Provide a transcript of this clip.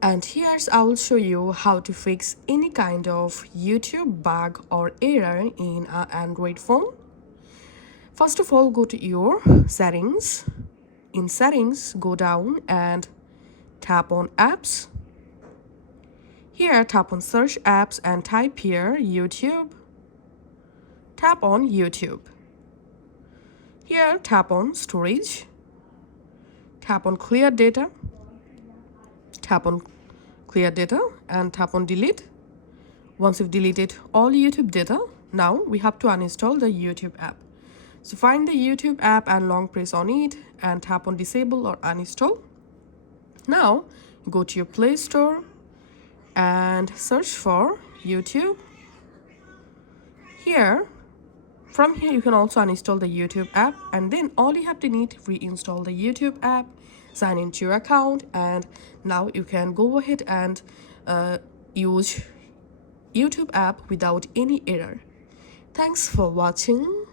And here's I will show you how to fix any kind of YouTube bug or error in an Android phone. First of all, go to your settings. In settings, go down and tap on apps. Here, tap on search apps and type here YouTube. Tap on YouTube. Here, tap on storage. Tap on clear data. Tap on clear data and tap on delete. Once you've deleted all YouTube data, now we have to uninstall the YouTube app. So find the YouTube app and long press on it and tap on disable or uninstall. Now go to your Play Store and search for YouTube. From here you can also uninstall the YouTube app, and then all you have to need to reinstall the YouTube app, sign into your account, and now you can go ahead and use YouTube app without any error. Thanks for watching.